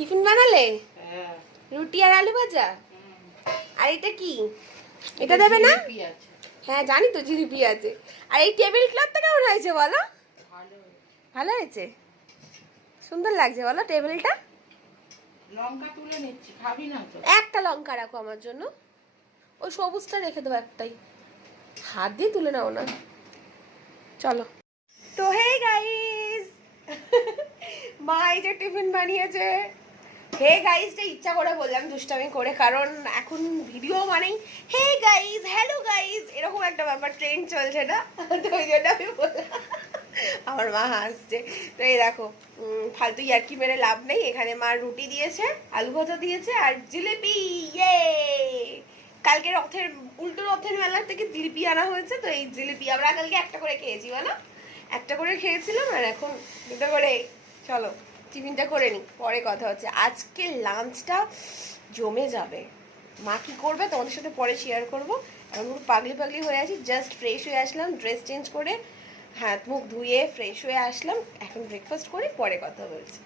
Tiffin বানালে? রুটি আর আলু ভাজা। আর এটা কি? এটা দেবে না? হ্যাঁ জানি তো, জিলিপি আছে। আর এই টেবিল ক্লথটা কেমন হয়েছে বলো? ভালো হয়েছে, সুন্দর লাগছে বলো টেবিলটা। লঙ্কা তুলে নিচ্ছি, খাবি না তো? একটা লঙ্কা রাখো আমার জন্য, ওই সবুজটা রেখে দেবো একটাই, হাত দিয়ে তুলে নাও না। চলো তো, হে গাইস, মা এই যে টিফিন বানিয়েছে। হে গাইসটা ইচ্ছা করে বললাম দুষ্টামি করে, কারণ এখন ভিডিও মানেই হে গাইস, হ্যালো গাইস, এরকম একটা ব্যাপার ট্রেন্ড চলছে না, তো ওই জন্য আমি বললাম। আমার মা হাসছে। তো এই দেখো, ফালতু ইয়ার্কি মেরে লাভ নেই। এখানে মা রুটি দিয়েছে, আলু ভাজা দিয়েছে আর জিলিপি। ইয়ে, কালকে রথের, উল্টো রথের মেলার থেকে জিলিপি আনা হয়েছে। তো এই জিলিপি আমরা কালকে একটা করে খেয়েছি, বলো একটা করে খেয়েছিলাম, আর এখন দুটো করে। চলো টিফিনটা করে নি, পরে কথা হচ্ছে। আজকে লাঞ্চটা জমে যাবে। মা কি করবে তোমাদের সাথে পরে শেয়ার করবো। এখন পুরো পাগলি পাগলি হয়ে আছি, জাস্ট ফ্রেশ হয়ে আসলাম, ড্রেস চেঞ্জ করে হাত মুখ ধুয়ে ফ্রেশ হয়ে আসলাম। এখন ব্রেকফাস্ট করে পরে কথা বলছি।